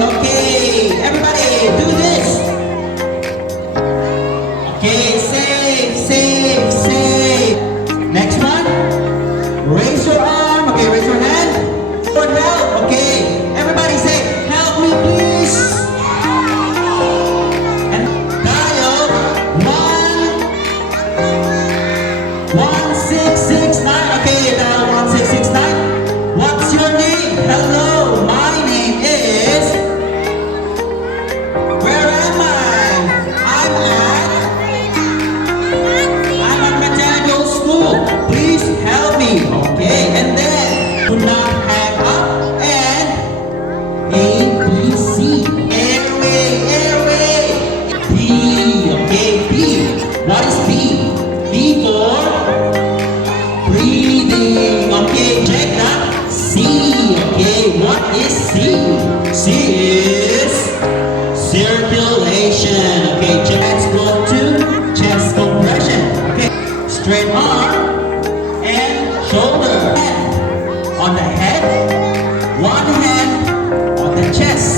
Okay, everybody, do this. Okay, safe, safe, safe. Next one. Raise your arm. Okay, raise your hand. For help. Okay, everybody say, help me, please. And dial 1669. Okay, dial 1669. What's your name? Hello, my name is. Where am I? I'm at Mechanical School. Please help me. Okay, and then do not hang up and A, B, C. Airway, airway. B. Okay, B. What is B? B for breathing. Okay, check that. C. Okay, what is C? C is circulation. Okay, let's go to chest compression. Okay, straight arm and shoulder. Hand on the head, one hand on the chest.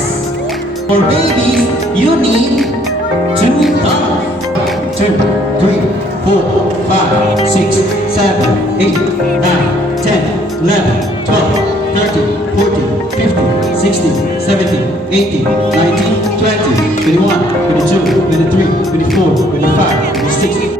For babies, you need two thumbs. 2, 3, 4, 5, 6, 7, 8, 9, 10, 11, 12, 13, 14, 15, 16, 17, 18, 19, 20, 21, 22, 23, 24, 25, 26.